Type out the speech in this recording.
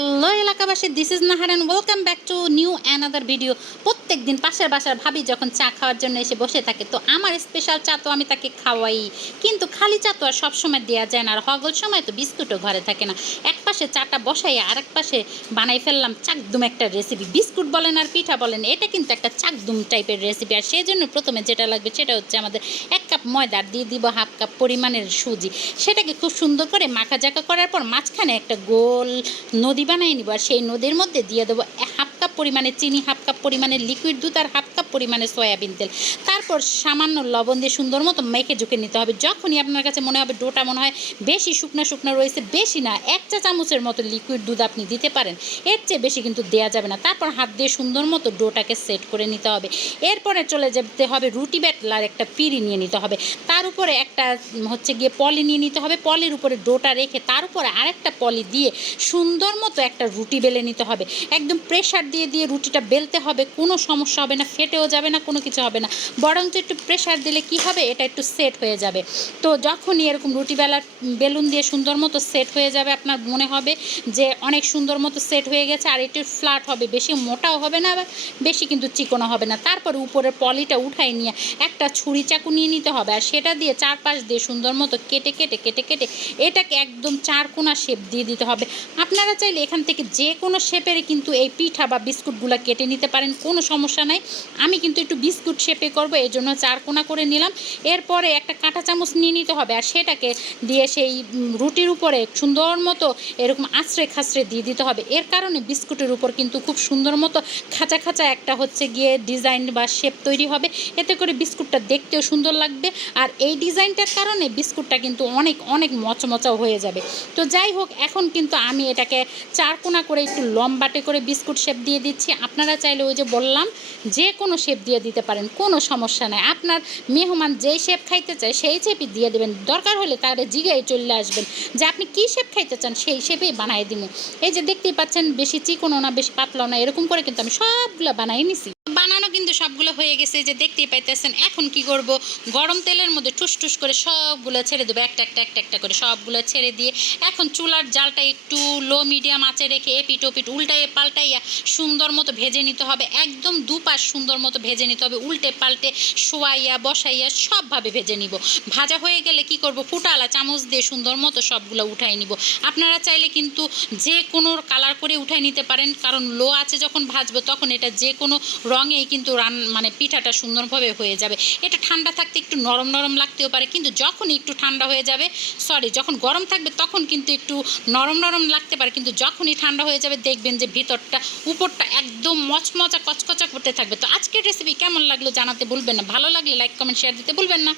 Hello এলাকাবাসী this is Naharan. Welcome back to new another video প্রত্যেক দিন পাশের বাসার ভাবি যখন চা খাওয়ার জন্য এসে বসে থাকে, তো আমার স্পেশাল চা তো আমি তাকে খাওয়াই। কিন্তু খালি চা তো আর সবসময় দেওয়া যায় না। আর হগল সময় তো বিস্কুটও ঘরে থাকে না। এক পাশে চাটা বসাই আর এক পাশে বানাই ফেললাম চাকদুম একটা রেসিপি বিস্কুট বলেন আর পিঠা বলেন, এটা কিন্তু একটা চাকদুম টাইপের রেসিপি আর সেই জন্য প্রথমে যেটা লাগবে সেটা হচ্ছে আমাদের এক কাপ ময়দা দিয়ে দিব হাফ কাপ পরিমাণের সুজি। সেটাকে খুব সুন্দর করে মাখা জাকা করার পর মাঝখানে একটা গোল নদী বানিয়ে নিব। আর সেই নদীর মধ্যে দিয়ে দেবো হাফ কাপ পরিমাণে চিনি, হাফ কাপ পরিমাণে লিকুইড দুধ আর হাফ কাপ পরিমাণে সয়াবিন তেল। তারপর সামান্য লবণ দিয়ে সুন্দর মতো মেখে ঝুঁকে নিতে হবে। যখনই আপনার কাছে মনে হবে ডোটা মনে হয় বেশি শুকনো শুকনো রয়েছে, বেশি না, এক চা চামচের মতো লিকুইড দুধ আপনি দিতে পারেন। এর চেয়ে বেশি কিন্তু দেওয়া যাবে না। তারপর হাত দিয়ে সুন্দর মতো ডোটাকে সেট করে নিতে হবে। এরপরে চলে যেতে হবে রুটি বেটলার একটা পিড়ি নিয়ে নিতে হবে। তার উপরে একটা হচ্ছে গিয়ে পলি নিয়ে নিতে হবে। পলির উপরে ডোটা রেখে তার উপরে আরেকটা পলি দিয়ে সুন্দর মতো একটা রুটি বেলে নিতে হবে। একদম প্রেশার দিয়ে দিয়ে রুটিটা বেলতে হবে, কোনো সমস্যা হবে না, ফেটেও যাবে না, কোনো কিছু হবে না। বরঞ্চ একটু প্রেশার দিলে কি হবে? এটা একটু সেট হয়ে যাবে। তো যখনই এরকম রুটি বেলার বেলুন দিয়ে সুন্দর মতো সেট হয়ে যাবে আপনার মনে হবে যে অনেক সুন্দর মতো সেট হয়ে গেছে আর একটু ফ্ল্যাট হবে, বেশি মোটাও হবে না আবার বেশি কিন্তু চিকনও হবে না। তারপরে উপরের পলিটা উঠাই নিয়ে একটা ছুরি চাকু নিয়ে নিতে হবে আর সেটা দিয়ে চারপাশ দিয়ে সুন্দর মতো কেটে কেটে কেটে কেটে এটাকে একদম চার কোনা শেপ দিয়ে দিতে হবে। আপনারা চাইলে এখান থেকে যে কোনো শেপের কিন্তু এই পিঠা বা বিস্কুটগুলো কেটে নিতে পারেন, কোনো সমস্যা নাই। আমি কিন্তু একটু বিস্কুট শেপে করব এই জন্য চার কোনা করে নিলাম। এরপরে একটা কাঁটা চামচ নিয়ে নিতে হবে আর সেটাকে দিয়ে সেই রুটির উপরে সুন্দর মতো এরকম আছড়ে খাছড়ে দিয়ে দিতে হবে। এর কারণে বিস্কুটের উপর কিন্তু খুব সুন্দর মতো খাঁচা খাঁচা একটা হচ্ছে গিয়ে ডিজাইন বা শেপ তৈরি হবে। এতে করে বিস্কুটটা দেখতেও সুন্দর লাগবে আর এই ডিজাইনটার কারণে বিস্কুটটা কিন্তু অনেক অনেক মচমচাও হয়ে যাবে। তো যাই হোক, এখন কিন্তু আমি এটাকে চার কোনা করে একটু লম্বাটে করে বিস্কুট শেপ দিয়ে দিচ্ছি। আপনারা চাইলে ওই যে বললাম যে কোনো শেপ দিয়ে দিতে পারেন, কোনো সমস্যা নাই। আপনার মেহমান যেই শেপ খাইতে চায়, সেই শেপই দিয়ে দেবেন। দরকার হলে তার জিগায় চলে আসবেন যে আপনি কী শেপ খাইতে চান, সেই শেপেই বানাই দিব এই যে দেখতেই পাচ্ছেন, বেশি চিকনও না, বেশি পাতলাও না, এরকম করে কিন্তু আমি সবগুলো বানাই নিছি। সবগুলো হয়ে গেছে, যে দেখতেই পাইতেছেন, এখন কি করব? গরম তেলের মধ্যে টুস টুস করে সবগুলো ছেড়ে দেবো, একটা একটা একটা একটা করে সবগুলো ছেড়ে দিয়ে। এখন চুলার জালটা একটু লো মিডিয়াম আঁচে রেখে এপিট ওপিট উল্টাইয়ে পাল্টাইয়া সুন্দর মতো ভেজে নিতে হবে, একদম দুপাশ সুন্দর মতো ভেজে নিতে হবে, উল্টে পাল্টে শোয়াইয়া, বসাইয়া সবভাবে ভেজে নিব। ভাজা হয়ে গেলে কি করব? ফুটালা চামচ দিয়ে সুন্দর মতো সবগুলো উঠাই নিব। আপনারা চাইলে কিন্তু যে কোনো কালার করে উঠাই নিতে পারেন, কারণ লো আছে যখন ভাজবো, তখন এটা যে কোনো রঙেই কিন্তু রান মানে পিঠাটা সুন্দরভাবে হয়ে যাবে। এটা ঠান্ডা থাকতে একটু নরম নরম লাগতেও পারে, কিন্তু যখন একটু ঠান্ডা হয়ে যাবে সরি যখন গরম থাকবে তখন কিন্তু একটু নরম নরম লাগতে পারে, কিন্তু যখনই ঠান্ডা হয়ে যাবে দেখবেন যে ভিতরটা, উপরটা একদম মচমচা, কচকচা করতে থাকবে। তো আজকের রেসিপি কেমন লাগল জানাতে ভুলবেন না, ভালো লাগলে লাইক কমেন্ট শেয়ার দিতে ভুলবেন না।